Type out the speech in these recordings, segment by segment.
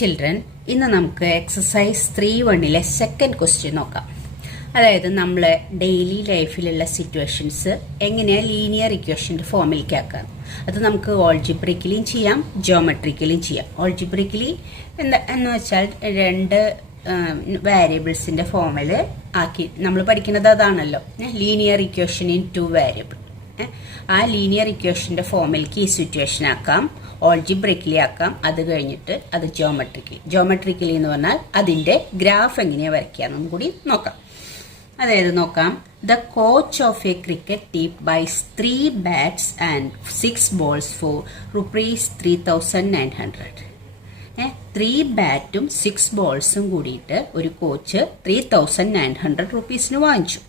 Children, ഇന്ന് നമുക്ക് exercise 3.1 second question നോക്കാം. അതായത് നമ്മൾ ഡെയിലി ലൈഫിലുള്ള സിറ്റുവേഷൻസ് എങ്ങനെയാണ് ലീനിയർ ഇക്വേഷൻ്റെ ഫോമിലേക്ക് ആക്കാം. അത് നമുക്ക് ഓൾജിബ്രിക്കലിയും ചെയ്യാം, ജിയോമെട്രിക്കലിയും ചെയ്യാം. ഓൾജിബ്രിക്കലി എന്ന് വെച്ചാൽ രണ്ട് വേരിയബിൾസിൻ്റെ ഫോമിൽ ആക്കി നമ്മൾ പഠിക്കുന്നത് അതാണല്ലോ, ലീനിയർ ഇക്വേഷൻ ഇൻ 2 വേരിയബിൾ. ആ ലീനിയർ ഇക്വേഷൻ്റെ ഫോമിലേക്ക് ഈ സിറ്റുവേഷൻ ആക്കാം, ഓൾജിബ്രിക്കലി ആക്കാം. അത് കഴിഞ്ഞിട്ട് അത് ജിയോമെട്രിക്കലി എന്ന് പറഞ്ഞാൽ അതിൻ്റെ ഗ്രാഫ് എങ്ങനെയാണ് വരയ്ക്കാമെന്നും കൂടി നോക്കാം. അതായത് നോക്കാം, the coach of a cricket team buys 3 bats and 6 balls for ₹3,900. 3 ബാറ്റും 6 ബോൾസും കൂടിയിട്ട് ഒരു കോച്ച് ₹3,900 വാങ്ങിച്ചു.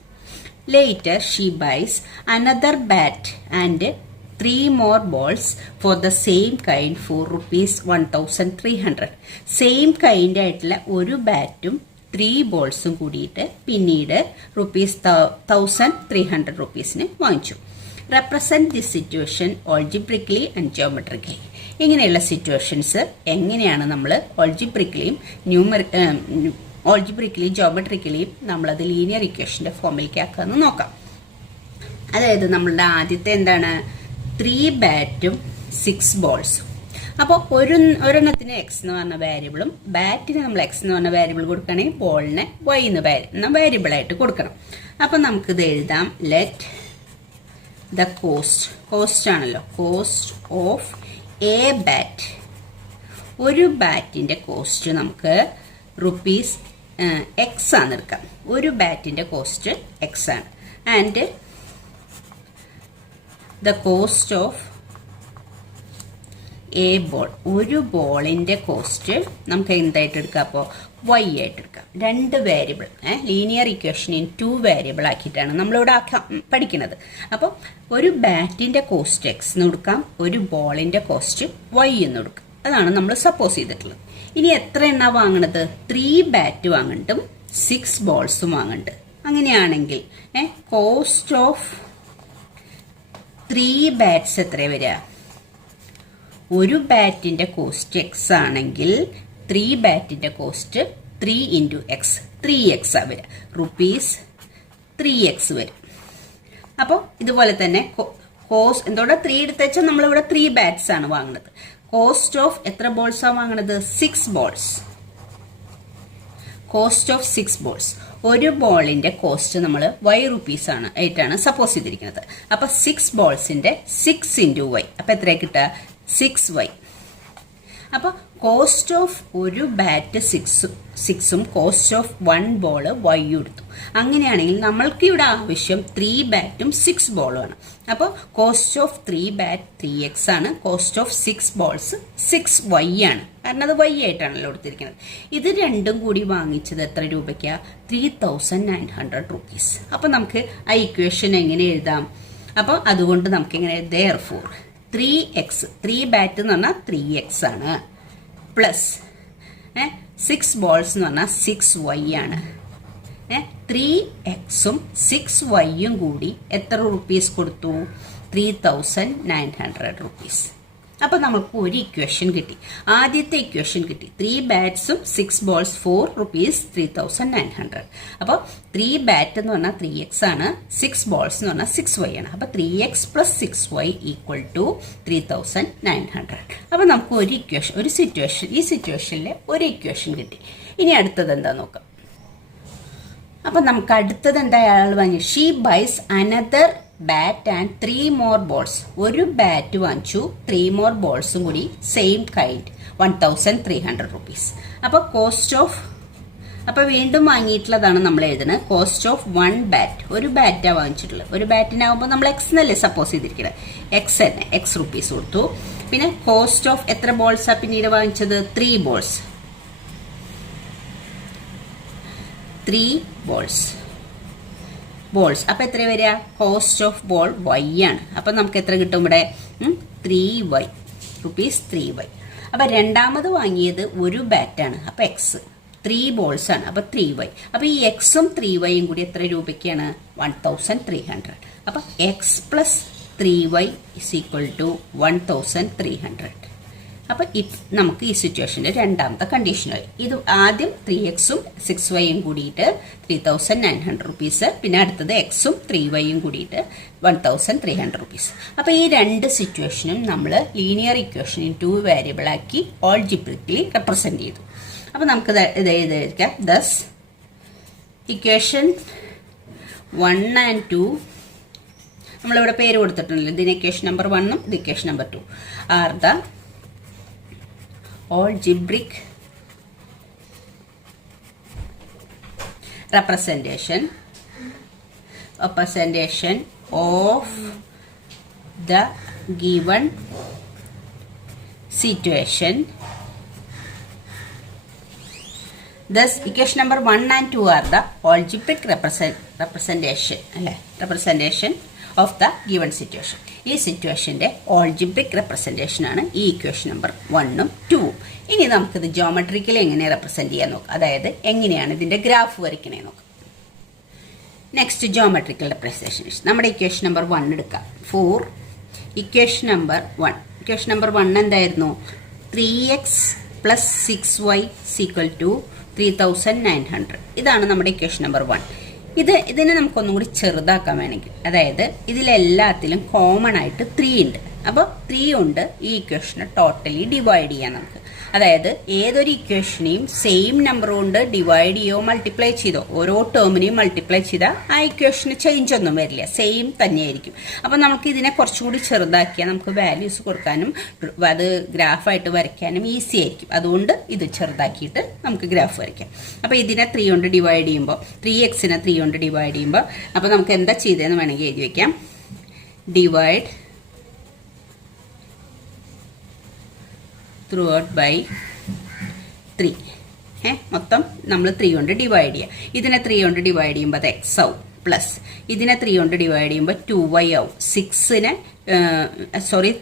Later she buys another bat and 3 more balls for the same kind for ₹1,300. Same kind ആയിട്ടുള്ള ഒരു ബാറ്റും 3 ബോൾസും കൂടിയിട്ട് പിന്നീട് ₹1,300 വാങ്ങിച്ചു. Represent the situation algebraically and geometrically. ഇങ്ങനെയുള്ള സിറ്റുവേഷൻസ് എങ്ങനെയാണ് നമ്മൾ ഓൾജിബ്രിക്കലിയും ജിയോമെട്രിക്കലിയും നമ്മളത് ലീനിയർ ഇക്വേഷന്റെ ഫോമിലേക്ക് ആക്കാമെന്ന് നോക്കാം. അതായത് നമ്മളുടെ ആദ്യത്തെ എന്താണ്, 3 ബാറ്റും 6 ബോൾസും. അപ്പോൾ ഒരെണ്ണത്തിന് എക്സ് എന്ന് പറഞ്ഞ വേരിയബിളും ബാറ്റിന് നമ്മൾ എക്സ് എന്ന് പറഞ്ഞ വേരിയബിൾ കൊടുക്കുകയാണെങ്കിൽ ബോളിനെ വൈ എന്ന വേരിയബിൾ ആയിട്ട് കൊടുക്കണം. അപ്പം നമുക്കിത് എഴുതാം. ലെറ്റ് ദ കോസ്റ്റ് ആണല്ലോ, കോസ്റ്റ് ഓഫ് എ ബാറ്റ്. ഒരു ബാറ്റിന്റെ കോസ്റ്റ് നമുക്ക് റുപ്പീസ് എക്സ് ആണ് എടുക്കാം. ഒരു ബാറ്റിന്റെ കോസ്റ്റ് എക്സ് ആണ്. And the cost of A ball, ഒരു ബോളിന്റെ കോസ്റ്റ് നമുക്ക് എന്തായിട്ട് എടുക്കാം, അപ്പോൾ വൈ ആയിട്ട് എടുക്കാം. 2 variable, linear equation in 2 variable ആക്കിയിട്ടാണ് നമ്മളിവിടെ പഠിക്കുന്നത്. അപ്പോൾ ഒരു ബാറ്റിന്റെ കോസ്റ്റ് എക്സ് എന്ന് കൊടുക്കാം, ഒരു ബോളിന്റെ കോസ്റ്റ് വൈ എന്ന് കൊടുക്കാം. അതാണ് നമ്മൾ സപ്പോസ് ചെയ്തിട്ടുള്ളത്. ഇനി എത്ര എണ്ണ വാങ്ങണത്, 3 ബാറ്റ് വാങ്ങണ്ടും 6 ബോൾസും വാങ്ങണ്ട്. അങ്ങനെയാണെങ്കിൽ കോസ്റ്റ് ഓഫ് 3 ബാറ്റ്സ് എത്ര വരിക, ഒരു ബാറ്റിന്റെ കോസ്റ്റ് എക്സ് ആണെങ്കിൽ 3 ബാറ്റിന്റെ കോസ്റ്റ് 3 × x 3x ആ വരിക, ₹3x വരും. അപ്പോൾ ഇതുപോലെ തന്നെ എന്തോടെ 3 എടുത്ത് വെച്ചാൽ നമ്മളിവിടെ 3 ബാറ്റ്സ് ആണ് വാങ്ങുന്നത്. കോസ്റ്റ് ഓഫ് എത്ര ബോൾസ് ആണ് വാങ്ങുന്നത്, 6 ബോൾസ്. കോസ്റ്റ് ഓഫ് 6 ബോൾസ്, ഒരു ബോളിന്റെ കോസ്റ്റ് നമ്മൾ ₹y ആയിട്ടാണ് സപ്പോസ് ചെയ്തിരിക്കുന്നത്. അപ്പൊ 6 ബോൾസിന്റെ 6 × y, അപ്പൊ എത്ര കിട്ടുക, 6y. അപ്പൊ കോസ്റ്റ് ഓഫ് ഒരു ബാറ്റ് 6ഉം കോസ്റ്റ് ഓഫ് 1 ബോൾ y എടുത്തു. അങ്ങനെയാണെങ്കിൽ നമ്മൾക്ക് ഇവിടെ ആവശ്യം 3 ബാറ്റും 6 ബോളും ആണ്. അപ്പോൾ കോസ്റ്റ് ഓഫ് 3 ബാറ്റ് 3x ആണ്, കോസ്റ്റ് ഓഫ് 6 ബോൾസ് 6y ആണ്. കാരണം അത് y ആയിട്ടാണല്ലോ കൊടുത്തിരിക്കുന്നത്. ഇത് രണ്ടും കൂടി വാങ്ങിച്ചത് എത്ര രൂപയ്ക്കാ, ₹3,900. അപ്പൊ നമുക്ക് ആ ഇക്വേഷൻ എങ്ങനെ എഴുതാം, അപ്പോൾ അതുകൊണ്ട് നമുക്ക് എങ്ങനെ, therefore 3x, 3 ബാറ്റ് എന്ന് പറഞ്ഞാൽ 3x ആണ്, പ്ലസ് 6 ബോൾസ് എന്ന് പറഞ്ഞാൽ 6y ആണ്. 3xും 6yയും കൂടി എത്ര റുപ്പീസ് കൊടുത്തു, ₹3,900. അപ്പൊ നമുക്ക് ഒരു ഇക്വേഷൻ കിട്ടി. ആദ്യത്തെ ഇക്വേഷൻ കിട്ടി, 3 ബാറ്റ്സും 6 ബോൾസ് ഫോർ ₹3,900. അപ്പോൾ 3 ബാറ്റ് എന്ന് പറഞ്ഞാൽ 3x ആണ്, 6 ബോൾസ് എന്ന് പറഞ്ഞാൽ 6y ആണ്. അപ്പൊ 3x + 6y = ₹3,900. അപ്പൊ നമുക്ക് ഒരു ഇക്വേഷൻ, ഈ സിറ്റുവേഷനിൽ ഒരു ഇക്വേഷൻ കിട്ടി. ഇനി അടുത്തത് എന്താ നോക്കാം. അപ്പൊ നമുക്ക് അടുത്തത് എന്താ, അയാൾ വാങ്ങി, she buys another bat and 3 more balls. ഒരു ബാറ്റ് വാങ്ങിച്ചു, 3 more ബോൾസും കൂടി സെയിം കൈൻഡ്, ₹1,300. അപ്പൊ കോസ്റ്റ് ഓഫ്, അപ്പൊ വീണ്ടും വാങ്ങിയിട്ടുള്ളതാണ് നമ്മൾ എഴുതുന്നത്. കോസ്റ്റ് ഓഫ് 1 ബാറ്റ്, ഒരു ബാറ്റാ വാങ്ങിച്ചിട്ടുള്ളത്. ഒരു ബാറ്റിനാകുമ്പോൾ നമ്മൾ എക്സ് എന്നല്ലേ സപ്പോസ് ചെയ്തിരിക്കുന്നത്, എക്സ് തന്നെ, X കൊടുത്തു. പിന്നെ കോസ്റ്റ് ഓഫ് എത്ര ബോൾസാ പിന്നീട് വാങ്ങിച്ചത്, 3 ബോൾസ്, 3 ബോൾസ്. അപ്പൊ എത്ര വരിക, കോസ്റ്റ് ഓഫ് ബോൾ y ആണ്. അപ്പൊ നമുക്ക് എത്ര കിട്ടും ഇവിടെ, 3y, ₹3y. അപ്പൊ രണ്ടാമത് വാങ്ങിയത് ഒരു ബാറ്റാണ്, അപ്പൊ എക്സ്, 3 ബോൾസ് ആണ്, അപ്പൊ 3y. അപ്പൊ ഈ എക്സും 3yയും കൂടി എത്ര രൂപയ്ക്കാണ്, 1,300. അപ്പൊ x + 3y = 1,300. അപ്പം നമുക്ക് ഈ സിറ്റുവേഷൻ്റെ രണ്ടാമത്തെ കണ്ടീഷനായി ഇത് ആദ്യം 3x-ഉം 6y-യും കൂടിയിട്ട് 3,900 റുപ്പീസ്, പിന്നെ അടുത്തത് x-ഉം 3y-യും കൂടിയിട്ട് 1,300 റുപ്പീസ്. അപ്പോൾ ഈ രണ്ട് സിറ്റുവേഷനും നമ്മൾ ലീനിയർ ഇക്വേഷൻ ഇൻ 2 വേരിയബിൾ ആക്കി ഓൾജിബ്രിക്കലി റെപ്രസെന്റ് ചെയ്തു. അപ്പോൾ നമുക്ക് ഇത് എഴുതിയിരിക്കാം. ദസ് ഇക്വേഷൻ 1 and 2 നമ്മളിവിടെ പേര് കൊടുത്തിട്ടുണ്ടല്ലോ, ഇതിന് ഇക്വേഷൻ നമ്പർ 1ഉം ഇത് equation number 2 are the algebraic representation of the given situation. Thus equation number 1 and 2 are the algebraic representation of the given situation. ഈ സിറ്റുവേഷൻ്റെ ഓൾജിബ്രിക് റെപ്രസെൻറ്റേഷൻ ആണ് ഈ ഇക്വേഷൻ നമ്പർ 1ഉം 2ഉം. ഇനി നമുക്കിത് geometrically എങ്ങനെ റെപ്രസെൻറ്റ് ചെയ്യാൻ നോക്കാം, അതായത് എങ്ങനെയാണ് ഇതിൻ്റെ ഗ്രാഫ് വരയ്ക്കണേ നോക്കാം. നെക്സ്റ്റ് ജോമെട്രിക്കൽ റെപ്രസെൻറ്റേഷൻ നമ്മുടെ ഇക്വേഷൻ നമ്പർ 1 എടുക്കാം. ഫോർ ഇക്വേഷൻ നമ്പർ 1 എന്തായിരുന്നു? 3x + 6y = 3,900. ഇതാണ് നമ്മുടെ ഇക്വേഷൻ നമ്പർ 1. ഇതിനെ നമുക്കൊന്നും കൂടി ചെറുതാക്കാൻ വേണമെങ്കിൽ, അതായത് ഇതിലെല്ലാത്തിലും കോമൺ ആയിട്ട് 3 ഉണ്ട്. അപ്പോൾ 3 കൊണ്ട് ഈ ഇക്വേഷനെ ടോട്ടലി ഡിവൈഡ് ചെയ്യാം നമുക്ക്. അതായത് ഏതൊരു ഇക്വേഷനെയും സെയിം നമ്പർ കൊണ്ട് ഡിവൈഡ് ചെയ്യോ മൾട്ടിപ്ലൈ ചെയ്തോ ഓരോ ടേമിനെയും മൾട്ടിപ്ലൈ ചെയ്താൽ ആ ഇക്വേഷന് ചേഞ്ച് ഒന്നും വരില്ല, സെയിം തന്നെയായിരിക്കും. അപ്പം നമുക്ക് ഇതിനെ കുറച്ചുകൂടി ചെറുതാക്കിയാൽ നമുക്ക് വാല്യൂസ് കൊടുക്കാനും അത് ഗ്രാഫായിട്ട് വരയ്ക്കാനും ഈസി ആയിരിക്കും. അതുകൊണ്ട് ഇത് ചെറുതാക്കിയിട്ട് നമുക്ക് ഗ്രാഫ് വരയ്ക്കാം. അപ്പോൾ ഇതിനെ 3 കൊണ്ട് ഡിവൈഡ് ചെയ്യുമ്പോൾ 3x-നെ 3 കൊണ്ട് ഡിവൈഡ് ചെയ്യുമ്പോൾ അപ്പോൾ നമുക്ക് എന്താ ചെയ്തതെന്ന് വേണമെങ്കിൽ എഴുതി വയ്ക്കാം. Divide throughout by 3. മൊത്തം നമ്മൾ 3 കൊണ്ട് ഡിവൈഡ് ചെയ്യുക. ഇതിനെ 3 കൊണ്ട് ഡിവൈഡ് ചെയ്യുമ്പോൾ അത് x ആവും, പ്ലസ് ഇതിനെ 3 കൊണ്ട് ഡിവൈഡ് ചെയ്യുമ്പോൾ 2y ആവും.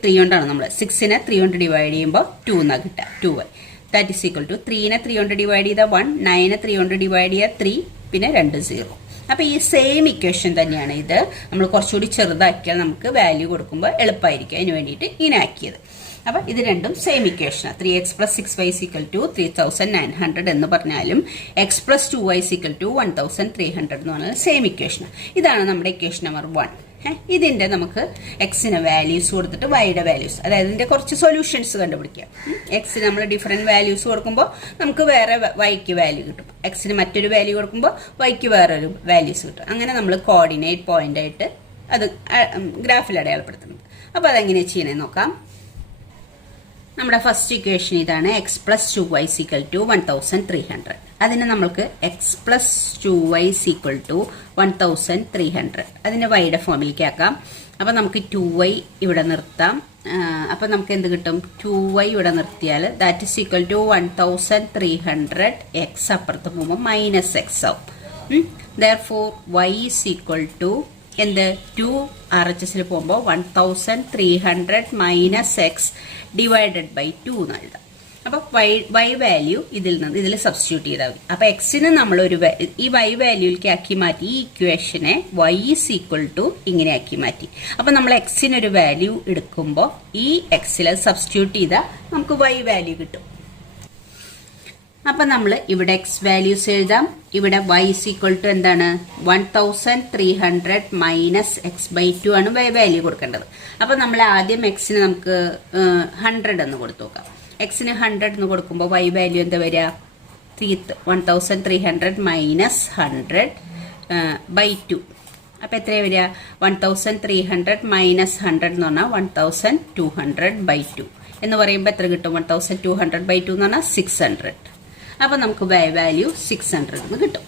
3 കൊണ്ടാണ് നമ്മൾ 6-നെ 3 കൊണ്ട് ഡിവൈഡ് ചെയ്യുമ്പോൾ 2 എന്നാണ് കിട്ടുക, 2y. That is equal to 3-നെ 3 കൊണ്ട് ഡിവൈഡ് ചെയ്താൽ 1, 9-നെ 3 കൊണ്ട് ഡിവൈഡ് ചെയ്താൽ 3, പിന്നെ 2 0. അപ്പോൾ ഈ സെയിം ഇക്വേഷൻ തന്നെയാണ് ഇത്. നമ്മൾ കുറച്ചുകൂടി ചെറുതാക്കിയാൽ നമുക്ക് വാല്യൂ കൊടുക്കുമ്പോൾ എളുപ്പമായിരിക്കും, അതിന് വേണ്ടിയിട്ട് ഇങ്ങനെ ആക്കിയത്. അപ്പോൾ ഇത് രണ്ടും സെയിം ഇക്വേഷനാണ്. 3x + 6y = 3,900 എന്ന് പറഞ്ഞാലും x + 2y = 1,300 എന്ന് പറഞ്ഞാൽ സെയിം ഇക്വേഷനാണ്. ഇതാണ് നമ്മുടെ ഇക്വേഷൻ നമ്പർ 1. ഇതിൻ്റെ നമുക്ക് എക്സിന് വാല്യൂസ് കൊടുത്തിട്ട് വൈയുടെ വാല്യൂസ്, അതായത് ഇതിൻ്റെ കുറച്ച് സൊല്യൂഷൻസ് കണ്ടുപിടിക്കാം. എക്സിന് നമ്മൾ ഡിഫറെൻറ്റ് വാല്യൂസ് കൊടുക്കുമ്പോൾ നമുക്ക് വേറെ വൈക്ക് വാല്യൂ കിട്ടും, എക്സിന് മറ്റൊരു വാല്യൂ കൊടുക്കുമ്പോൾ വൈക്ക് വേറൊരു വാല്യൂസ് കിട്ടും. അങ്ങനെ നമ്മൾ കോർഡിനേറ്റ് പോയിൻ്റായിട്ട് അത് ഗ്രാഫിൽ അടയാളപ്പെടുത്തുന്നത്. അപ്പോൾ അതെങ്ങനെയാണ് ചെയ്യണമെന്ന് നോക്കാം. നമ്മുടെ ഫസ്റ്റ് ഇക്വേഷൻ ഇതാണ്. x + 2y = 1,300. അതിന് നമ്മൾക്ക് x + 2y = 1,300 അതിനെ വൈയുടെ ഫോമിലേക്ക് ആക്കാം. അപ്പം നമുക്ക് 2y ഇവിടെ നിർത്താം. അപ്പം നമുക്ക് എന്ത് കിട്ടും? 2y ഇവിടെ നിർത്തിയാൽ that is equal to 1,300. x അപ്പുറത്ത് പോകുമ്പോൾ -x ആവും. Therefore y is equal to എന്ത്? 2 RHSൽ പോകുമ്പോൾ 1,300 - x ഡിവൈഡഡ് ബൈ 2 എന്ന് എഴുതാം. അപ്പോൾ y വാല്യൂ ഇതിൽ സബ്സ്റ്റിറ്റ്യൂട്ട് ചെയ്താൽ മതി. അപ്പോൾ എക്സിന് നമ്മളൊരു ഈ y വാല്യൂയിലേക്ക് ആക്കി മാറ്റി. ഈ ഇക്വേഷനെ y ഈസ് ഈക്വൽ ടു ഇങ്ങനെ ആക്കി മാറ്റി. അപ്പോൾ നമ്മൾ എക്സിനൊരു വാല്യൂ എടുക്കുമ്പോൾ ഈ എക്സിൽ സബ്സ്റ്റിറ്റ്യൂട്ട് ചെയ്താൽ നമുക്ക് y വാല്യൂ കിട്ടും. അപ്പം നമ്മൾ ഇവിടെ x വാല്യൂസ് എഴുതാം. ഇവിടെ y ഈസ് ഈക്വൽ ടു എന്താണ്? 1,300 - x/2 ആണ് y വാല്യൂ കൊടുക്കേണ്ടത്. അപ്പം നമ്മൾ ആദ്യം എക്സിന് നമുക്ക് 100 എന്ന് കൊടുത്തു നോക്കാം. എക്സിന് 100 എന്ന് കൊടുക്കുമ്പോൾ y വാല്യൂ എന്താ വരിക? 1,300 - 100/2. അപ്പം എത്രയാണ് വരിക? 1,300 - 100 എന്ന് പറഞ്ഞാൽ 1,200/2 എന്ന് പറയുമ്പോൾ എത്ര കിട്ടും? 1,200/2 എന്ന് പറഞ്ഞാൽ 600. അപ്പം നമുക്ക് y വാല്യൂ 600 എന്ന് കിട്ടും.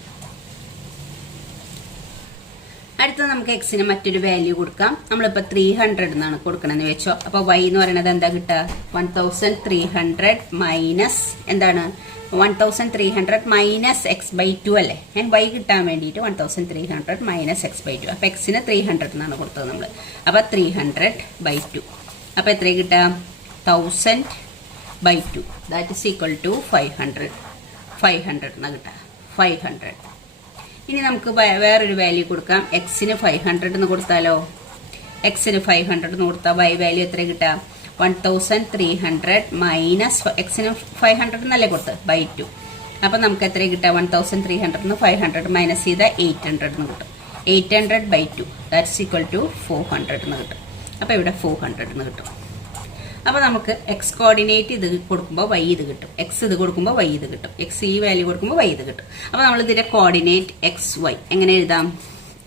അടുത്തത് നമുക്ക് എക്സിന് മറ്റൊരു വാല്യൂ കൊടുക്കാം. നമ്മളിപ്പോൾ 300 എന്നാണ് കൊടുക്കണമെന്ന് വെച്ചോ. അപ്പോൾ y എന്ന് പറയുന്നത് എന്താ കിട്ടുക? 1,300 മൈനസ് എന്താണ്? 1,300 - x/2 അല്ലേ? y കിട്ടാൻ വേണ്ടിയിട്ട് 1,300 - x/2. അപ്പോൾ എക്സിന് 300 എന്നാണ് കൊടുത്തത് നമ്മൾ. അപ്പോൾ 300/2. അപ്പോൾ എത്ര കിട്ടാം? 1,000/2. ദാറ്റ് ഈസ് ഈക്വൽ ടു 500 എന്നാണ് കിട്ടുക. 500. ഇനി നമുക്ക് വേറൊരു വാല്യൂ കൊടുക്കാം. എക്സിന് 500 എന്ന് കൊടുത്താലോ? എക്സിന് 500 എന്ന് കൊടുത്താൽ y വാല്യൂ എത്ര കിട്ടാം? 1300 മൈനസ് എക്സിന് 500 എന്നല്ലേ കൊടുത്ത് ബൈ 2. അപ്പം നമുക്ക് എത്ര കിട്ടുക? 1300 500 മൈനസ് ചെയ്താൽ 800 എന്ന് കിട്ടും. 800 ബൈ 2 ദാറ്റ്സ് ഈക്വൽ ടു 400 എന്ന് കിട്ടും. അപ്പോൾ ഇവിടെ 400 എന്ന് കിട്ടും. അപ്പോൾ നമുക്ക് എക്സ് കോർഡിനേറ്റ് ഇത് കൊടുക്കുമ്പോൾ വൈ ഇത് കിട്ടും, എക്സ് ഇത് കൊടുക്കുമ്പോൾ വൈ ഇത് കിട്ടും, എക്സ് ഈ വാല്യൂ കൊടുക്കുമ്പോൾ വൈ ഇത് കിട്ടും. അപ്പോൾ നമ്മൾ ഇതിൻ്റെ കോർഡിനേറ്റ് എക്സ് വൈ എങ്ങനെ എഴുതാം?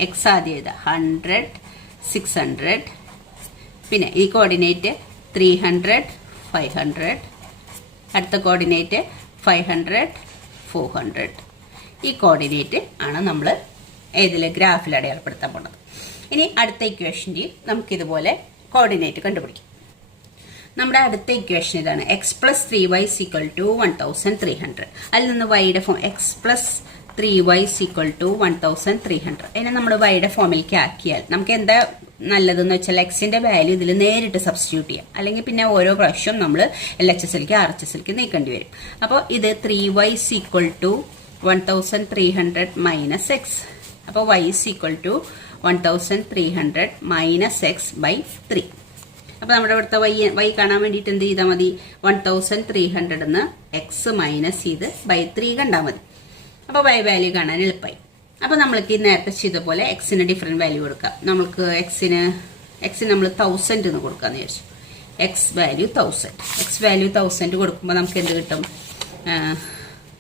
എക്സ് ആദ്യം എഴുതാം 100 600, പിന്നെ ഈ കോർഡിനേറ്റ് 300 500, അടുത്ത കോർഡിനേറ്റ് 500 400. ഈ കോർഡിനേറ്റ് ആണ് നമ്മൾ ഏതിൽ ഗ്രാഫിൽ അടയാളപ്പെടുത്താൻ പോകുന്നത്. ഇനി അടുത്ത ഇക്വേഷൻ്റെ നമുക്കിതുപോലെ കോർഡിനേറ്റ് കണ്ടുപിടിക്കാം. നമ്മുടെ അടുത്ത ഇക്വേഷൻ ഇതാണ്, X plus 3y equal to 1300. അതിൽ നിന്ന് വൈയുടെ form x plus 3y equal to 1300. അതിനെ നമ്മൾ വൈയുടെ ഫോമിലേക്ക് ആക്കിയാൽ നമുക്ക് എന്താ നല്ലതെന്ന് വെച്ചാൽ എക്സിന്റെ വാല്യൂ ഇതിൽ നേരിട്ട് സബ്സ്റ്റിറ്റ്യൂട്ട് ചെയ്യാം. അല്ലെങ്കിൽ പിന്നെ ഓരോ പ്രാവശ്യം നമ്മൾ LHSലേക്ക് RHSലേക്ക് നീക്കേണ്ടി വരും. അപ്പോൾ ഇത് 3y equal to 1300 minus x. അപ്പോൾ y equal to 1300 minus x by 3. അപ്പോൾ നമ്മുടെ ഇവിടുത്തെ വൈ കാണാൻ വേണ്ടിയിട്ട് എന്ത് ചെയ്താൽ മതി? 1300 എന്ന് എക്സ് മൈനസ് ചെയ്ത് ബൈ 3 കണ്ടാൽ മതി. അപ്പോൾ വൈ വാല്യൂ കാണാൻ എളുപ്പമായി. അപ്പോൾ നമ്മൾക്ക് നേരത്തെ ചെയ്ത പോലെ എക്സിന് ഡിഫറെൻറ്റ് വാല്യൂ കൊടുക്കാം. നമുക്ക് എക്സിന് നമ്മൾ 1000 എന്ന് കൊടുക്കാമെന്ന് വിചാരിച്ചു. X value 1000. എക്സ് വാല്യൂ 1000 കൊടുക്കുമ്പോൾ നമുക്ക് എന്ത് കിട്ടും?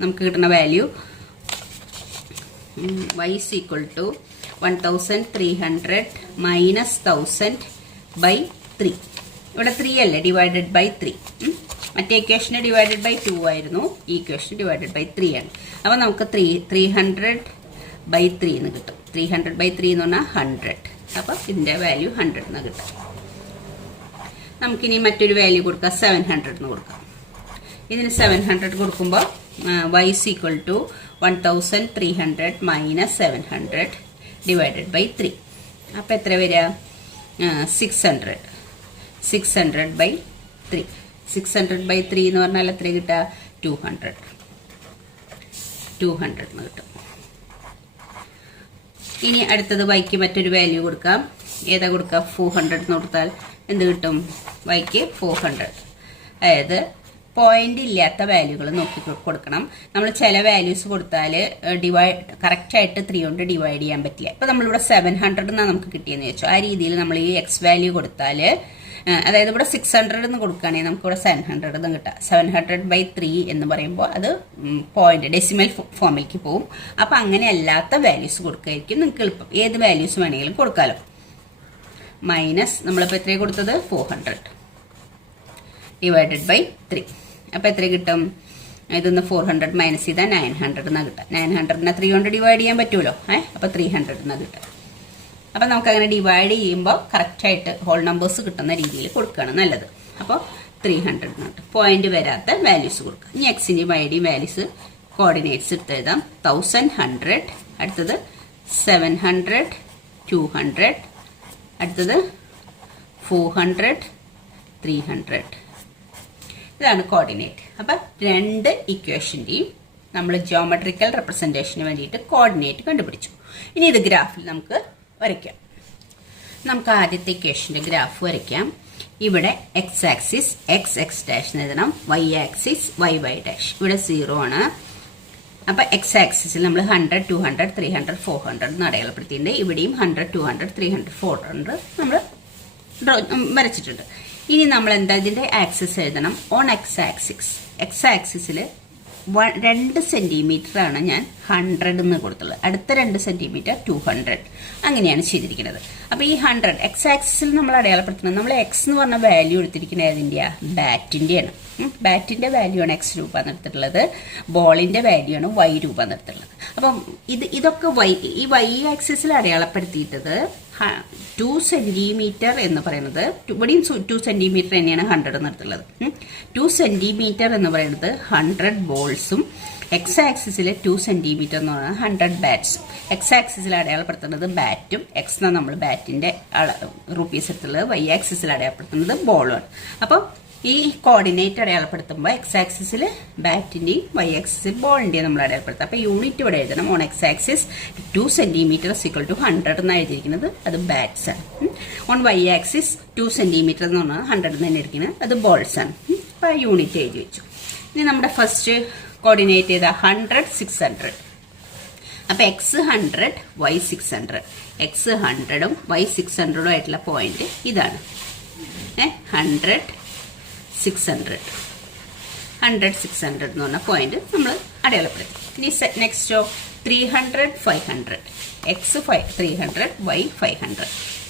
നമുക്ക് കിട്ടുന്ന value y equal to 1300 minus 1000 by 3. ഇവിടെ 3 അല്ലേ, ഡിവൈഡഡ് ബൈ 3. മറ്റേ ഇക്വേഷന് ഡിവൈഡഡ് ബൈ 2 ആയിരുന്നു, ഈ ഇക്വേഷൻ ഡിവൈഡഡ് ബൈ 3 ആണ്. അപ്പോൾ നമുക്ക് 300 ബൈ 3 എന്ന് കിട്ടും. 300 ബൈ 3 എന്ന് പറഞ്ഞാൽ 100. അപ്പോൾ ഇതിൻ്റെ വാല്യൂ 100 എന്ന് കിട്ടും. നമുക്കിനി മറ്റൊരു വാല്യൂ കൊടുക്കാം, 700 എന്ന് കൊടുക്കാം. ഇതിന് 700 കൊടുക്കുമ്പോൾ y equal to 1300 minus 700 divided by 3. അപ്പോൾ എത്ര വരിക? 600 ബൈ 3. 600 ബൈ 3 എന്ന് പറഞ്ഞാൽ എത്ര കിട്ടുക? 200 എന്ന് കിട്ടും. ഇനി അടുത്തത് വൈക്ക് മറ്റൊരു വാല്യൂ കൊടുക്കാം. ഏതാ കൊടുക്കുക? 400 എന്ന് കൊടുത്താൽ എന്ത് കിട്ടും? വൈക്ക് 400. അതായത് പോയിന്റ് ഇല്ലാത്ത വാല്യൂകൾ നോക്കി കൊടുക്കണം. നമ്മൾ ചില വാല്യൂസ് കൊടുത്താൽ കറക്റ്റായിട്ട് 3 കൊണ്ട് ഡിവൈഡ് ചെയ്യാൻ പറ്റില്ല. ഇപ്പോൾ നമ്മളിവിടെ 700 എന്നാണ് നമുക്ക് കിട്ടിയെന്ന് വെച്ചു. ആ രീതിയിൽ നമ്മൾ ഈ എക്സ് വാല്യൂ കൊടുത്താൽ, അതായത് ഇവിടെ 600 എന്ന് കൊടുക്കുകയാണെങ്കിൽ നമുക്ക് ഇവിടെ 700 എന്ന് കിട്ടാം. 700 ബൈ 3 എന്ന് പറയുമ്പോൾ അത് പോയിന്റ് ഡെസിമൽ ഫോമിലേക്ക് പോകും. അപ്പം അങ്ങനെ അല്ലാത്ത വാല്യൂസ് കൊടുക്കുകയായിരിക്കും നിങ്ങൾക്ക് എളുപ്പം. ഏത് വാല്യൂസ് വേണമെങ്കിലും കൊടുക്കാമല്ലോ. മൈനസ് നമ്മളിപ്പോൾ എത്രയാണ് കൊടുത്തത്? 400 ഡിവൈഡഡ് ബൈ 3. അപ്പോൾ എത്ര കിട്ടും? ഇതൊന്ന് 400 മൈനസ് ചെയ്താൽ 900 എന്നാണ് കിട്ടുക. 900നെ 3 കൊണ്ട് ഡിവൈഡ് ചെയ്യാൻ പറ്റുമല്ലോ. അപ്പോൾ 300 എന്നാണ് കിട്ടുക. അപ്പം നമുക്കങ്ങനെ ഡിവൈഡ് ചെയ്യുമ്പോൾ കറക്റ്റായിട്ട് ഹോൾ നമ്പേഴ്സ് കിട്ടുന്ന രീതിയിൽ കൊടുക്കുകയാണ് നല്ലത്. അപ്പോൾ 300 എന്ന് കിട്ടും. പോയിന്റ് വരാത്ത വാല്യൂസ് കൊടുക്കുക. ഇനി എക്സിൻ്റെയും വൈയുടെയും വാല്യൂസ് കോർഡിനേറ്റ്സ് എടുത്ത് എഴുതാം. 1100, അടുത്തത് 700, 200, അടുത്തത് 400, 300. ഇതാണ് കോർഡിനേറ്റ്. അപ്പം രണ്ട് ഇക്വേഷൻ്റെയും നമ്മൾ ജിയോമെട്രിക്കൽ റെപ്രസെൻറ്റേഷന് വേണ്ടിയിട്ട് കോർഡിനേറ്റ് കണ്ടുപിടിച്ചു. ഇനി ഇത് ഗ്രാഫിൽ നമുക്ക് വരയ്ക്കാം. നമുക്ക് ആദ്യത്തെ ഇക്വേഷൻ്റെ ഗ്രാഫ് വരയ്ക്കാം. ഇവിടെ എക്സ് ആക്സിസ് എക്സ് ഡാഷ് എന്ന് എഴുതണം, വൈ ആക്സിസ് വൈ ഡാഷ്. ഇവിടെ 0 ആണ്. അപ്പം എക്സ് ആക്സിസിൽ നമ്മൾ 100, 200, 300, 400 എന്ന് അടയാളപ്പെടുത്തിയിട്ടുണ്ട്. ഇവിടെയും 100, 200, 300, 400 നമ്മൾ വരച്ചിട്ടുണ്ട്. ഇനി നമ്മൾ എന്താ ഇതിൻ്റെ ആക്സിസ് എഴുതണം. ഓൺ എക്സ് ആക്സിസിൽ 2 സെൻറ്റിമീറ്റർ ആണ് ഞാൻ 100 എന്ന് കൊടുത്തുള്ളത്. അടുത്ത 2 സെൻറ്റിമീറ്റർ 200. അങ്ങനെയാണ് ചെയ്തിരിക്കുന്നത്. അപ്പോൾ ഈ 100 എക്സ് ആക്സിസിൽ നമ്മൾ അടയാളപ്പെടുത്തുന്നത്, നമ്മൾ എക്സ് എന്ന് പറഞ്ഞ വാല്യൂ എടുത്തിരിക്കുന്നത് ഏതിൻ്റെയാണ്? ബാറ്റിൻ്റെയാണ്. ബാറ്റിൻ്റെ വാല്യൂ ആണ് എക്സ് രൂപ എന്നെടുത്തിട്ടുള്ളത്. ബോളിൻ്റെ വാല്യൂ ആണ് വൈ രൂപ എന്നെടുത്തിട്ടുള്ളത്. അപ്പം ഇതൊക്കെ ഈ വൈ ആക്സിസിൽ അടയാളപ്പെടുത്തിയിട്ടത് 2 സെൻറ്റിമീറ്റർ എന്ന് പറയുന്നത്, ഇവിടെയും 2 സെൻറ്റിമീറ്റർ തന്നെയാണ് 100 എന്നെടുത്തുള്ളത്. 2 സെൻറ്റിമീറ്റർ എന്ന് പറയുന്നത് 100 ബോൾസും, എക്സ് ആക്സിസിൽ 2 സെൻറ്റിമീറ്റർ എന്ന് പറയുന്നത് 100 ബാറ്റ്സും. എക്സ് ആക്സിസിൽ അടയാളപ്പെടുത്തുന്നത് ബാറ്റും, എക്സ് എന്നാണ് നമ്മൾ ബാറ്റിൻ്റെ റുപ്പീസ് എടുത്തുള്ളത്. വൈ ആക്സിസിൽ അടയാളപ്പെടുത്തുന്നത് ബോളുമാണ്. അപ്പോൾ ഈ കോർഡിനേറ്റ് അടയാളപ്പെടുത്തുമ്പോൾ എക്സ് ആക്സിസിൽ ബാറ്റിൻ്റെയും വൈ ആക്സിസിൽ ബോളിൻ്റെയും നമ്മൾ അടയാളപ്പെടുത്തുക. അപ്പോൾ യൂണിറ്റ് ഇവിടെ എഴുതണം. ഓൺ എക്സ് ആക്സിസ് 2 സെൻറ്റിമീറ്റർ = 100 എന്നാണ് എഴുതിയിരിക്കുന്നത്. അത് ബാറ്റ്സ് ആണ്. ഓൺ വൈ ആക്സിസ് 2 സെന്റിമീറ്റർ എന്ന് പറഞ്ഞാൽ 100 തന്നെ എടുക്കുന്നത്, അത് ബോൾസ് ആണ്. അപ്പോൾ ആ യൂണിറ്റ് എഴുതി വെച്ചു. ഇനി നമ്മുടെ ഫസ്റ്റ് കോർഡിനേറ്റ് ചെയ്ത 100 600. അപ്പോൾ എക്സ് 100 വൈ 600, എക്സ് 100ഉം വൈ 600ഉം ആയിട്ടുള്ള പോയിന്റ് ഇതാണ്. 100 600 എന്ന് പറഞ്ഞ പോയിന്റ് നമ്മൾ അടയാളപ്പെടുത്തി. ഇനി നെക്സ്റ്റോ 300 500, എക്സ് 300 വൈ 500,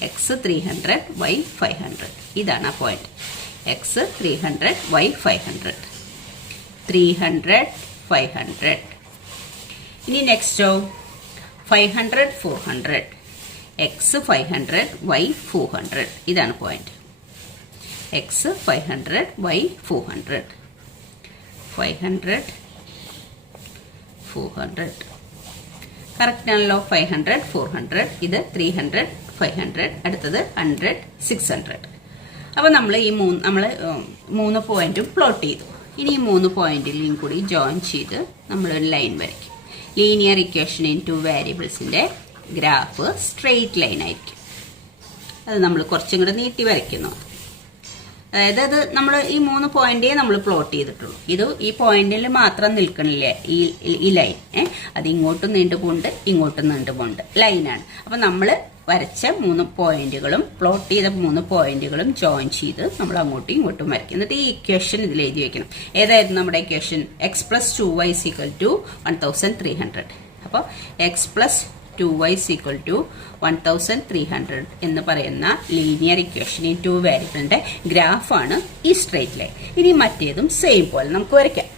എക്സ് 300 വൈ 500, ഇതാണ് ആ പോയിന്റ്. X 300 y 500, 300 500. ഇനി നെക്സ്റ്റോ 500 400, എക്സ് 500 വൈ 400, ഇതാണ് പോയിന്റ്. എക്സ് 500 വൈ 400, 500 400 കറക്റ്റ് ആണല്ലോ. 500 400, ഇത് 300 500, അടുത്തത് 100 600. അപ്പോൾ നമ്മൾ ഈ മൂന്ന് പോയിന്റും പ്ലോട്ട് ചെയ്തു. ഇനി ഈ 3 പോയിന്റിലും കൂടി ജോയിൻ ചെയ്ത് നമ്മളൊരു ലൈൻ വരയ്ക്കും. ലീനിയർ ഇക്വേഷൻ ഇൻ 2 വേരിയബിൾസിന്റെ ഗ്രാഫ് സ്ട്രെയിറ്റ് ലൈൻ ആയിരിക്കും. അത് നമ്മൾ കുറച്ചും കൂടെ നീട്ടി വരയ്ക്കുന്നു. അതായത് അത് നമ്മൾ ഈ 3 പോയിന്റേ നമ്മൾ പ്ലോട്ട് ചെയ്തിട്ടുള്ളൂ. ഇത് ഈ പോയിന്റിൽ മാത്രം നിൽക്കണില്ലേ ഈ ലൈൻ, അത് ഇങ്ങോട്ടും നീണ്ടുപോണ്ട് ഇങ്ങോട്ടും നീണ്ടുപോണ്ട് ലൈനാണ്. അപ്പൊ നമ്മൾ വരച്ച 3 പോയിന്റുകളും പ്ലോട്ട് ചെയ്ത 3 പോയിന്റുകളും ജോയിൻ ചെയ്ത് നമ്മൾ അങ്ങോട്ടും ഇങ്ങോട്ടും വരയ്ക്കും. എന്നിട്ട് ഈ ഇക്വേഷൻ ഇതിൽ എഴുതി വെക്കണം. ഏതായിരുന്നു നമ്മുടെ ഇക്വേഷൻ? X plus 2y = 1300. അപ്പോൾ എക്സ് പ്ലസ് 2y = 1300 എന്ന് പറയുന്ന ലീനിയർ ഇക്വേഷൻ ഈ 2 വേരിയബിളിന്റെ ഗ്രാഫാണ് ഈ സ്ട്രെയിറ്റ് ലൈൻ. ഇനി മറ്റേതും സെയിം പോലെ നമുക്ക് വരയ്ക്കാം.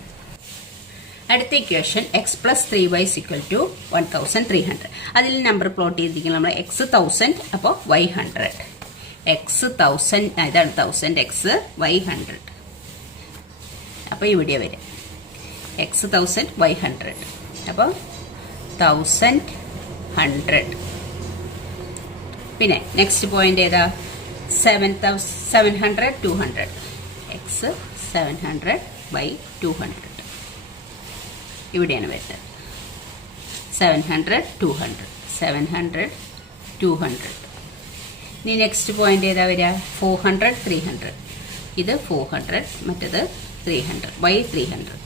അടുത്ത ഇക്വേഷൻ എക്സ് പ്ലസ് 3y = 1300. അതിൽ നമ്പർ പ്ലോട്ട് ചെയ്തിരിക്കുന്നത് നമ്മൾ എക്സ് 1000, അപ്പോൾ y 100. എക്സ് 1000, ഇതാണ് 1000, എക്സ് y 100. അപ്പോൾ ഇവിടെ വരും എക്സ് 1000 y 100. അപ്പോൾ 1100. പിന്നെ നെക്സ്റ്റ് പോയിന്റ് ഏതാ? 700 200, എക്സ് 700 by 200. ഇവിടെയാണ് വരുന്നത് 700 200, 700 200. ഇനി നെക്സ്റ്റ് പോയിന്റ് ഏതാ വരിക? 400 300. ഇത് 400, മറ്റത് 300 by 300.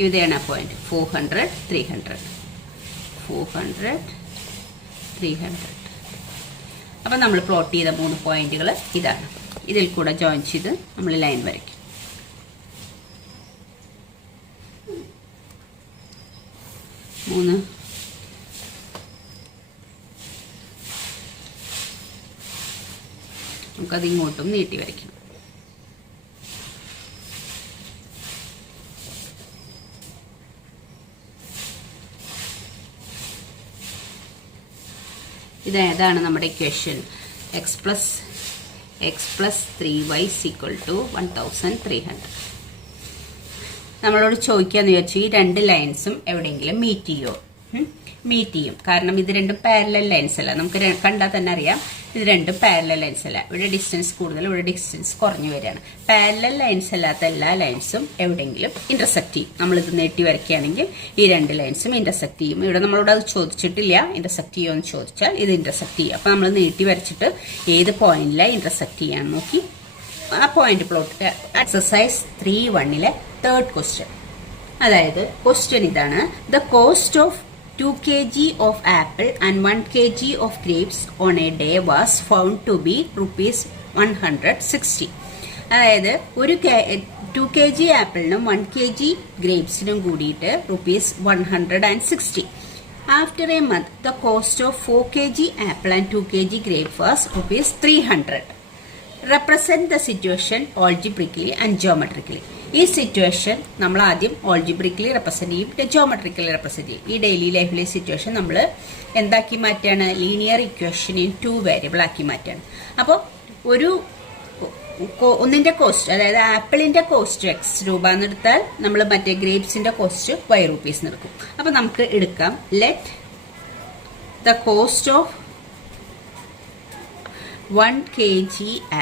ഇവിടെയാണ് പോയിന്റ് 400 300, 400 300. അപ്പം നമ്മൾ പ്ലോട്ട് ചെയ്ത 3 പോയിന്റുകൾ ഇതാണ്. ഇതിൽ കൂടെ ജോയിൻ ചെയ്ത് നമ്മൾ ലൈൻ വരയ്ക്കും. നമുക്കത് ഇങ്ങോട്ടും നീട്ടി വരയ്ക്കണം. ഇതാണ് നമ്മുടെ ഇക്വേഷൻ. X plus 3y = 1300. നമ്മളോട് ചോദിക്കാന്ന് വിചാരിച്ചു, ഈ 2 ലൈൻസും എവിടെയെങ്കിലും മീറ്റ് ചെയ്യുമോ? മീറ്റ് ചെയ്യും. കാരണം ഇത് 2 പാരലൽ ലൈൻസ് അല്ല. നമുക്ക് കണ്ടാൽ തന്നെ അറിയാം ഇത് 2 പാരലൽ ലൈൻസ് അല്ല. ഇവിടെ ഡിസ്റ്റൻസ് കൂടുതൽ, ഇവിടെ ഡിസ്റ്റൻസ് കുറഞ്ഞു വരികയാണ്. പാരലൽ ലൈൻസ് അല്ലാത്ത എല്ലാ ലൈൻസും എവിടെയെങ്കിലും ഇന്റർസെക്ട് ചെയ്യും. നമ്മളിത് നീട്ടി വരയ്ക്കുകയാണെങ്കിൽ ഈ 2 ലൈൻസും ഇന്റർസെക്ട് ചെയ്യും. ഇവിടെ നമ്മളോട് അത് ചോദിച്ചിട്ടില്ല, ഇന്റർസെക്ട് ചെയ്യുമോ എന്ന് ചോദിച്ചാൽ ഇത് ഇന്റർസെക്ട് ചെയ്യും. അപ്പൊ നമ്മൾ നീട്ടി വരച്ചിട്ട് ഏത് പോയിന്റിലാണ് ഇന്റർസെക്ട് ചെയ്യാൻ നോക്കി ആ point plot. Exercise 3.1 3rd question. അതായത് ക്വസ്റ്റ്യൻ ഇതാണ്: the cost of 2 kg of apple and 1 kg of grapes on a day was found to be rupees 160. അതായത് 2 kg ആപ്പിളിനും 1 kg ഗ്രേപ്സിനും കൂടിയിട്ട് rupees 160. After a month, the cost of 4 kg apple and 2 kg grape was rupees 300. Represent the situation algebraically and geometrically. ഈ situation നമ്മൾ ആദ്യം algebraically represent ചെയ്യും, പിന്നെ geometrically represent ചെയ്യും. ഈ daily ലൈഫിലെ സിറ്റുവേഷൻ നമ്മൾ എന്താക്കി മാറ്റാണ്? ലീനിയർ ഇക്വേഷൻ ഇൻ 2 വേരിയബിൾ ആക്കി മാറ്റാണ്. അപ്പോൾ ഒന്നിന്റെ കോസ്റ്റ്, അതായത് ആപ്പിളിന്റെ കോസ്റ്റ് X രൂപ എന്നെടുത്താൽ നമ്മൾ മറ്റേ ഗ്രേപ്സിന്റെ കോസ്റ്റ് Y rupees എടുക്കും. അപ്പൊ നമുക്ക് എടുക്കാം, let the cost of 1 kg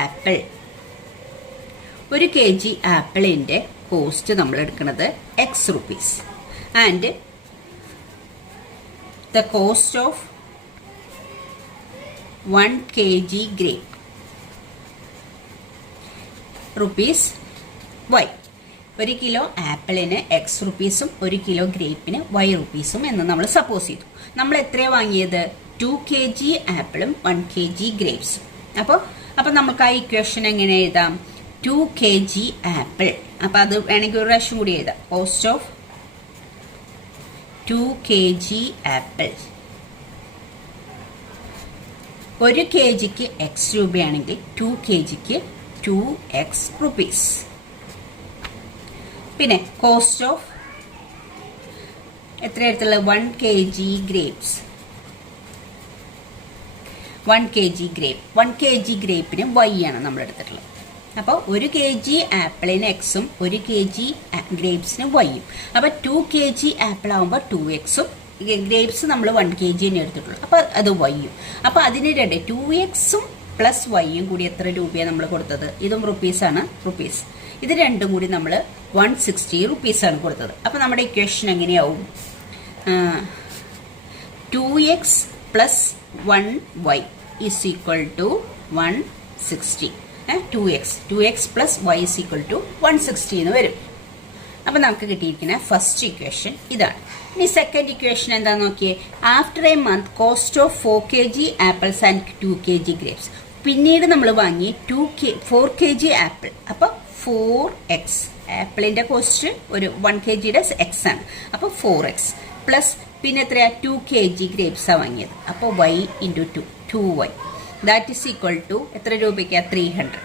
apple. 1 kg ആപ്പിളിന്റെ കോസ്റ്റ് നമ്മൾ എടുക്കുന്നത് X rupees and the cost of 1 kg grape rupees y. 1 കിലോ ആപ്പിളിന് എക്സ് റുപ്പീസും 1 കിലോ ഗ്രേപ്പിന് വൈ റുപ്പീസും എന്ന് നമ്മൾ സപ്പോസ് ചെയ്തു. നമ്മൾ എത്രയാണ് വാങ്ങിയത്? 2 kg ആപ്പിളും 1 kg ഗ്രേപ്സും. അപ്പോൾ നമുക്ക് ആ ഇക്വേഷൻ എങ്ങനെ എഴുതാം? 2 kg ആപ്പിൾ. അപ്പോൾ അത് വേണമെങ്കിൽ ഒരു പ്രാവശ്യം കൂടി എഴുതാം. Cost of 2 kg apple. 1 kgക്ക് എക്സ് രൂപയാണെങ്കിൽ 2 kgക്ക് 2x റുപ്പീസ്. പിന്നെ കോസ്റ്റ് ഓഫ് എത്ര എടുത്തുള്ളത്? 1 kg grapes. 1 kg grape. 1 kg ഗ്രേപ്പിന് y ആണ് നമ്മൾ എടുത്തിട്ടുള്ളത്. അപ്പോൾ 1 kg ആപ്പിളിന് എക്സും 1 kg ഗ്രേപ്സിന് വൈയും. അപ്പോൾ 2 kg ആപ്പിൾ ആകുമ്പോൾ 2xും ഗ്രേപ്സ് നമ്മൾ 1 kg തന്നെ എടുത്തിട്ടുള്ളൂ. അപ്പോൾ അത് വൈയും. അപ്പോൾ അതിന് 2xും പ്ലസ് വൈയും കൂടി എത്ര രൂപയാണ് നമ്മൾ കൊടുത്തത്? ഇതും റുപ്പീസാണ്, റുപ്പീസ്. ഇത് രണ്ടും കൂടി നമ്മൾ 160 റുപ്പീസാണ് കൊടുത്തത്. അപ്പോൾ നമ്മുടെ equation എങ്ങനെയാവും? 2x plus 1y is equal to 160. 2x plus y is equal to 160 എന്ന് വരും. അപ്പോൾ നമുക്ക് കിട്ടിയിരിക്കുന്ന ഫസ്റ്റ് ഇക്വേഷൻ ഇതാണ്. ഇനി സെക്കൻഡ് ഇക്വേഷൻ എന്താണെന്ന് നോക്കിയേ. After A month cost of 4 kg apples and 2 kg grapes. പിന്നീട് നമ്മൾ വാങ്ങി 4 kg ആപ്പിൾ. അപ്പോൾ 4x. ആപ്പിളിന്റെ കോസ്റ്റ് ഒരു 1 kgയുടെ എക്സ് ആണ്. അപ്പോൾ 4x പ്ലസ് പിന്നെ എത്രയാ? 2 kg ഗ്രേപ്സാണ് വാങ്ങിയത്. അപ്പോൾ y into 2y that is equal to എത്ര രൂപയ്ക്കാ? 300.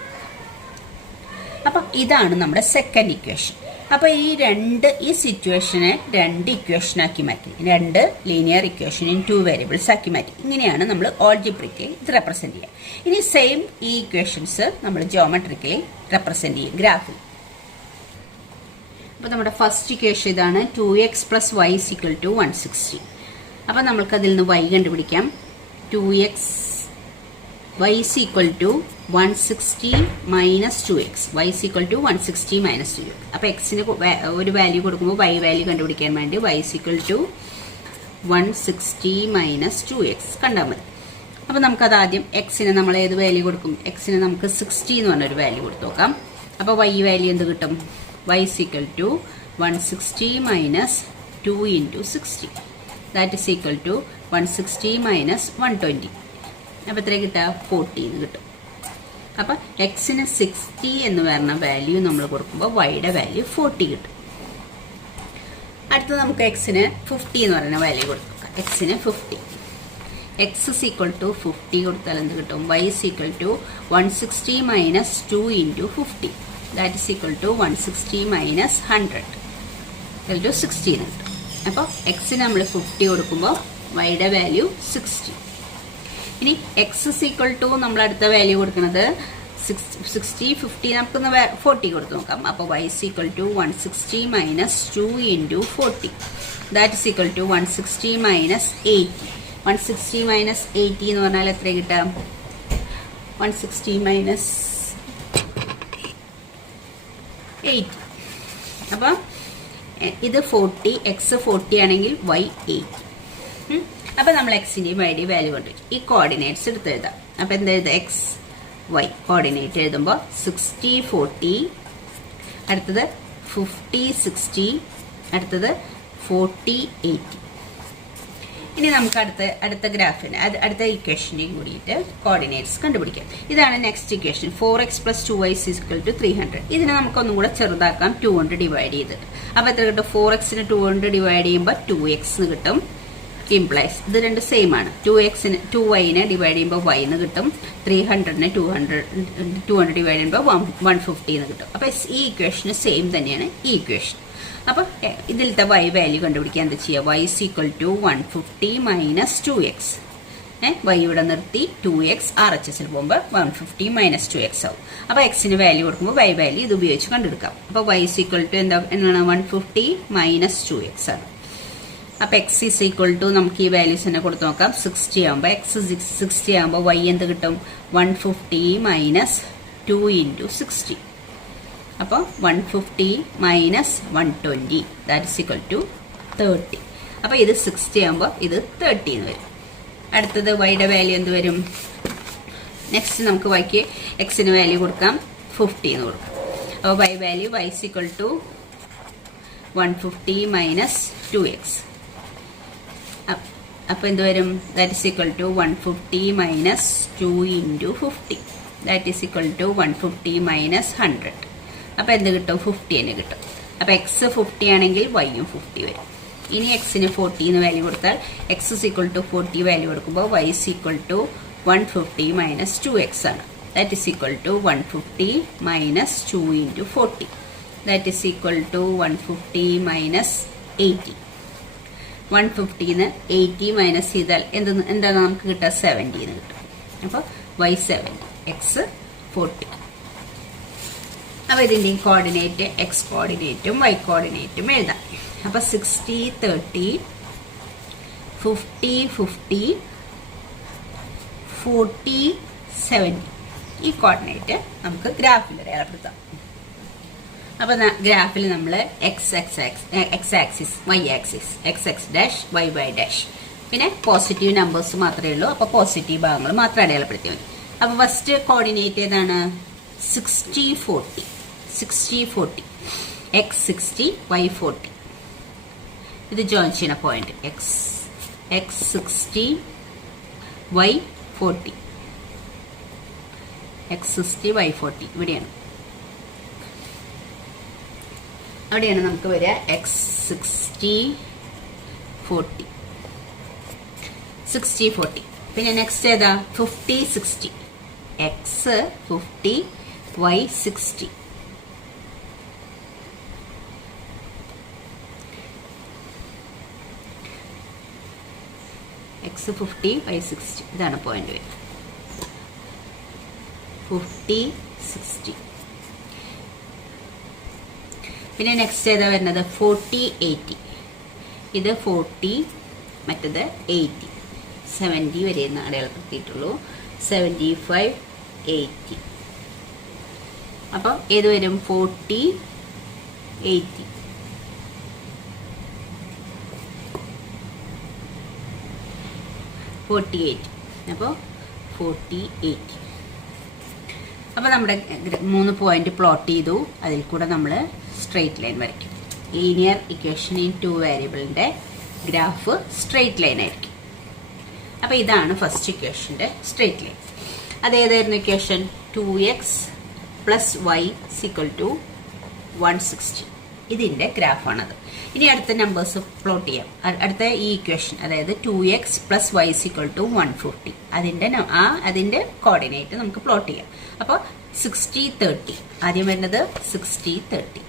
അപ്പം ഇതാണ് നമ്മുടെ സെക്കൻഡ് ഇക്വേഷൻ. അപ്പോൾ ഈ സിറ്റുവേഷനെ 2 ഇക്വേഷനാക്കി മാറ്റി, 2 ലീനിയർ ഇക്വേഷൻ ഇൻ 2 വേരിയബിൾസ് ആക്കി മാറ്റി. ഇങ്ങനെയാണ് നമ്മൾ ഓൾജിബ്രിക്കലി ഇത് റെപ്രസെന്റ് ചെയ്യുക. ഇനി സെയിം ഈ ഇക്വേഷൻസ് നമ്മൾ ജോമെട്രിക്കലി റെപ്രസെന്റ് ചെയ്യും ഗ്രാഫിൽ. അപ്പോൾ നമ്മുടെ ഫസ്റ്റ് ഇക്വേഷൻ ഇതാണ്. 2x plus y is equal to 160. അപ്പോൾ നമ്മൾക്ക് അതിൽ നിന്ന് y കണ്ടുപിടിക്കാം. 2x y is equal to 160 minus 2x. y is equal to 160 minus 2x. അപ്പോൾ എക്സിന് ഒരു വാല്യൂ കൊടുക്കുമ്പോൾ y വാല്യൂ കണ്ടുപിടിക്കാൻ വേണ്ടി y is equal to 160 minus 2x കണ്ടാൽ മതി. അപ്പോൾ നമുക്കത് ആദ്യം എക്സിന് നമ്മൾ ഏത് വാല്യൂ കൊടുക്കും? എക്സിന് നമുക്ക് 60 എന്ന് പറഞ്ഞൊരു വാല്യൂ കൊടുത്തു നോക്കാം. അപ്പോൾ y വാല്യൂ എന്ത് കിട്ടും? y is equal to 160 minus 2 into 60. That is equal to 160 minus 120. അപ്പോൾ എത്ര കിട്ടുക? 40 എന്ന് കിട്ടും. അപ്പോൾ എക്സിന് 60 എന്ന് പറഞ്ഞ വാല്യൂ നമ്മൾ കൊടുക്കുമ്പോൾ വൈയുടെ വാല്യൂ 40 കിട്ടും. അടുത്തത് നമുക്ക് എക്സിന് 50 എന്ന് പറയുന്ന വാല്യൂ കൊടുത്തു നോക്കാം. എക്സിന് 50. എക്സ് ഇസ് ഈക്വൽ ടു 50 കൊടുത്താൽ എന്ത് കിട്ടും? y is equal to 160 minus 2 into 50. That is equal to 160 minus 100 equal to 60 എന്ന് കിട്ടും. അപ്പോൾ എക്സിന് നമ്മൾ 50 കൊടുക്കുമ്പോൾ വൈയുടെ വാല്യൂ 60. ഇനി എക്സ് ഇസ് ഈക്വൽ ടു നമ്മൾ അടുത്ത വാല്യൂ കൊടുക്കുന്നത് 60 50 നമുക്കൊന്ന് 40 കൊടുത്ത് നോക്കാം. അപ്പോൾ y is equal to 160 minus 2 into 40. That is equal to 160 minus 80. 160 minus 80 എന്ന് പറഞ്ഞാൽ എത്ര കിട്ടാം? 160 minus 80. അപ്പം ഇത് 40, എക്സ് 40 ആണെങ്കിൽ y 80. അപ്പം നമ്മൾ എക്സിൻ്റെയും വൈയുടെയും വാല്യൂ കൊണ്ടുവരും. ഈ കോർഡിനേറ്റ്സ് എടുത്ത് എഴുതാം. അപ്പം എന്താ എഴുതുക? എക്സ് വൈ കോർഡിനേറ്റ് എഴുതുമ്പോൾ 60 40, അടുത്തത് 50 60, അടുത്തത് 40 80. ഇനി നമുക്ക് അടുത്ത ഗ്രാഫിന് അടുത്ത ഇക്വേഷനെയും കൂടിയിട്ട് കോർഡിനേറ്റ്സ് കണ്ടുപിടിക്കാം. ഇതാണ് next equation. 4x plus 2y is equal to 300. ഇതിനെ നമുക്കൊന്നും കൂടെ ചെറുതാക്കാം 2 കൊണ്ട് ഡിവൈഡ് ചെയ്തിട്ട്. അപ്പോൾ എത്ര കിട്ടും? 4xന് 2 കൊണ്ട് ഡിവൈഡ് ചെയ്യുമ്പോൾ 2x എന്ന് കിട്ടും. ഇംപ്ലൈസ് ഇത് രണ്ട് സെയിം ആണ്. 2yനെ ഡിവൈഡ് ചെയ്യുമ്പോൾ y എന്ന് കിട്ടും. 300നെ 200 ഡിവൈഡ് ചെയ്യുമ്പോൾ 150 എന്ന് കിട്ടും. അപ്പോൾ ഈ ഇക്വേഷന് സെയിം തന്നെയാണ് ഈ ഇക്വേഷൻ. അപ്പോൾ ഇതിലത്തെ y വാല്യൂ കണ്ടുപിടിക്കാൻ എന്താ ചെയ്യുക? y is equal to 150 minus 2x. y ഇവിടെ നിർത്തി 2x RHSൽ പോകുമ്പോൾ 150 minus 2x ആവും. അപ്പോൾ എക്സിന് വാല്യൂ കൊടുക്കുമ്പോൾ y വാല്യൂ ഇത് ഉപയോഗിച്ച് കണ്ടെടുക്കാം. അപ്പോൾ y is equal to എന്താണ്? 150 minus 2x ആണ്. അപ്പോൾ എക്സ് ഈസ് ഈക്വൽ ടു നമുക്ക് ഈ വാല്യൂസ് തന്നെ കൊടുത്ത് നോക്കാം. 60 ആകുമ്പോൾ എക്സ് 60 ആകുമ്പോൾ y എന്ത് കിട്ടും? 150 minus 2 into 60. അപ്പോൾ 150 minus 120 that is equal to 30. അപ്പോൾ ഇത് 60 ആകുമ്പോൾ ഇത് 30 എന്ന് വരും. അടുത്തത് വൈയുടെ വാല്യൂ എന്ത് വരും? നെക്സ്റ്റ് നമുക്ക് വൈക്ക് എക്സിന് വാല്യൂ കൊടുക്കാം 50 എന്ന് കൊടുക്കാം. അപ്പോൾ y value y is equal to 150 minus 2x. അപ്പോൾ എന്ത് വരും? That is equal to 150 minus 2 into 50. That is equal to 150 minus 100. അപ്പോൾ എന്ത് കിട്ടും? 50 തന്നെ കിട്ടും. അപ്പോൾ എക്സ് 50 ആണെങ്കിൽ വൈയും 50 വരും. ഇനി എക്സിന് 40 എന്ന് വാല്യൂ കൊടുത്താൽ x is equal to 40 value കൊടുക്കുമ്പോൾ y is equal to 150 minus 2x ആണ്. That is equal to 150 minus 2 into 40. That is equal to 150 minus 80. 150 80 minus ചെയ്താൽ എന്താണ് നമുക്ക് കിട്ടുക? 70 എന്ന് കിട്ടും. അപ്പോൾ y 70, x 40. അപ്പോൾ ഇതിൻ്റെയും കോർഡിനേറ്റ് എക്സ് കോർഡിനേറ്റും വൈ കോർഡിനേറ്റും എഴുതാം. അപ്പോൾ 60 30 50 50 40 70 ഈ കോർഡിനേറ്റ് നമുക്ക് ഗ്രാഫിൽ അടയാളപ്പെടുത്താം. അപ്പോൾ ഗ്രാഫിൽ നമ്മൾ x axis y axis x dash y dash പിന്നെ പോസിറ്റീവ് നമ്പേഴ്സ് മാത്രമേ ഉള്ളൂ. അപ്പോൾ പോസിറ്റീവ് ഭാഗങ്ങൾ മാത്രം അടയാളപ്പെടുത്തിയാൽ മതി. അപ്പോൾ ഫസ്റ്റ് കോർഡിനേറ്റ് ഏതാണ്? 60 40 എക്സ് 60 വൈ 40. ഇത് ജോയിൻ ചെയ്യുന്ന point x 60 y 40 x 60 y 40 ഇവിടെയാണ്. അവിടെയാണ് നമുക്ക് വരിക എക്സ് 60 40. പിന്നെ നെക്സ്റ്റ് ഏതാ? 50 60 എക്സ് 50 വൈ 60. എക്സ് 50 വൈ 60 ഇതാണ് പോയിന്റ് വരുന്നത്. 50 60. പിന്നെ നെക്സ്റ്റ് ഏതാ വരുന്നത്? 40 80. ഇത് 40 മറ്റത് 80 70 വരെ അടയാളപ്പെടുത്തിയിട്ടുള്ളൂ. 75 80. അപ്പം ഏത് വരും? 40 80. അപ്പോൾ 40 80. അപ്പോൾ നമ്മുടെ 3 പോയിന്റ് പ്ലോട്ട് ചെയ്തു. അതിൽ കൂടെ നമ്മൾ സ്ട്രെയിറ്റ് ലൈൻ വരയ്ക്കും. ലീനിയർ ഇക്വേഷൻ ഇൻ 2 വേരിയബിളിൻ്റെ ഗ്രാഫ് സ്ട്രെയിറ്റ് ലൈൻ ആയിരിക്കും. അപ്പോൾ ഇതാണ് ഫസ്റ്റ് ഇക്വേഷൻ്റെ സ്ട്രെയിറ്റ് ലൈൻ. അതേതായിരുന്നു equation? 2x plus y sequel to 160. ഇതിൻ്റെ ഗ്രാഫാണത്. ഇനി അടുത്ത നമ്പേഴ്സ് പ്ലോട്ട് ചെയ്യാം. അടുത്ത ഈ ഇക്വേഷൻ അതായത് 2x plus y sequel to 150 അതിൻ്റെ കോർഡിനേറ്റ് നമുക്ക് പ്ലോട്ട് ചെയ്യാം. അപ്പോൾ 60 30 ആദ്യം വരുന്നത് 60 30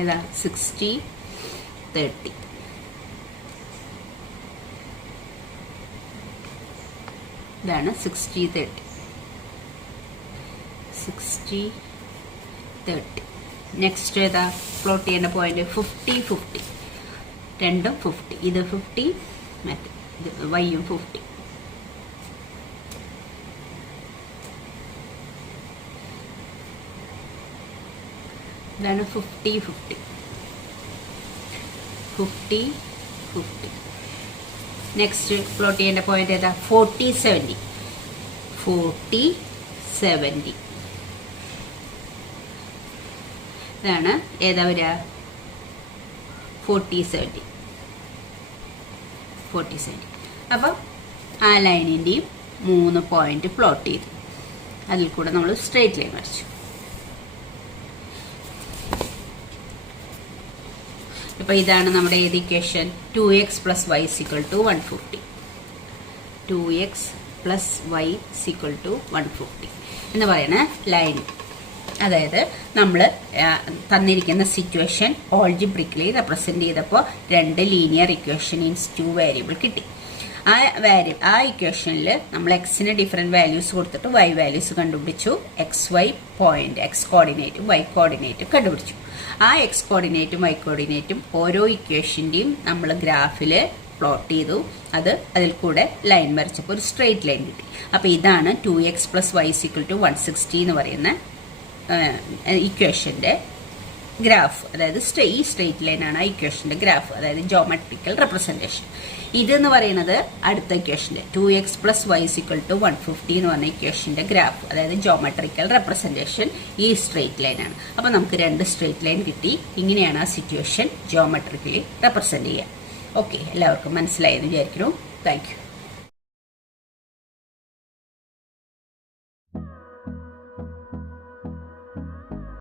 ഏതാ? 60 30. ഇതാണ് 60 30. 60 30. നെക്സ്റ്റ് ഏതാ പ്ലോട്ട് ചെയ്യേണ്ട പോയിന്റ്? 50 50 രണ്ടും 50. ഇത് 50 മറ്റേ ഇത് വൈയും 50. ഇതാണ് 50 50 50 50. നെക്സ്റ്റ് പ്ലോട്ട് ചെയ്യേണ്ട പോയിന്റ് ഏതാ? 40 70 40 70. ഇതാണ് ഏതാ വരിക? 40 70. അപ്പം ആ ലൈനിൻ്റെയും 3 പോയിന്റ് പ്ലോട്ട് ചെയ്തു. അതിൽ കൂടെ നമ്മൾ സ്ട്രെയിറ്റ് ലൈൻ വരച്ചു. അപ്പോൾ ഇതാണ് നമ്മുടെ ഏത് equation? 2x plus y sequel to 150. 2x plus y sequel to 150 എന്ന് പറയുന്ന ലൈൻ. അതായത് നമ്മൾ തന്നിരിക്കുന്ന സിറ്റുവേഷൻ ഓൾജിബ്രിക്കലി റെപ്രസെന്റ് ചെയ്തപ്പോൾ 2 ലീനിയർ ഇക്വേഷൻ ഇൻ 2 വേരിയബിൾ കിട്ടി. ആ ഇക്വേഷനിൽ നമ്മൾ എക്സിന് ഡിഫറെൻറ്റ് വാല്യൂസ് കൊടുത്തിട്ട് വൈ വാല്യൂസ് കണ്ടുപിടിച്ചു. എക്സ് വൈ പോയിന്റ് എക്സ് കോർഡിനേറ്റും വൈ കോർഡിനേറ്റും കണ്ടുപിടിച്ചു. ആ എക്സ് കോർഡിനേറ്റും വൈ കോർഡിനേറ്റും ഓരോ ഇക്വേഷൻ്റെയും നമ്മൾ ഗ്രാഫിൽ പ്ലോട്ട് ചെയ്തു. അതിൽ കൂടെ ലൈൻ വരച്ചപ്പോൾ ഒരു സ്ട്രെയിറ്റ് ലൈൻ കിട്ടി. അപ്പോൾ ഇതാണ് 2x plus y sequel to 160 എന്ന് പറയുന്ന ഇക്വേഷൻ്റെ ഗ്രാഫ്. അതായത് ഈ സ്ട്രെയിറ്റ് ലൈനാണ് ആ ഇക്വേഷൻ്റെ ഗ്രാഫ്, അതായത് ജോമെട്രിക്കൽ റെപ്രസെൻറ്റേഷൻ. ഇതെന്ന് പറയുന്നത് അടുത്ത ഇക്വേഷന്റെ 2x + y = 150 എന്ന് പറഞ്ഞ ഇക്വേഷന്റെ ഗ്രാഫ്, അതായത് ജോമെട്രിക്കൽ റെപ്രസെന്റേഷൻ ഈ സ്ട്രെയിറ്റ് ലൈൻ ആണ്. അപ്പൊ നമുക്ക് 2 സ്ട്രെയിറ്റ് ലൈൻ കിട്ടി. ഇങ്ങനെയാണ് ആ സിറ്റുവേഷൻ ജോമെട്രിക്കലി റെപ്രസെന്റ് ചെയ്യുക. ഓക്കെ, എല്ലാവർക്കും മനസ്സിലായെന്ന് വിചാരിക്കുന്നു. Thank you.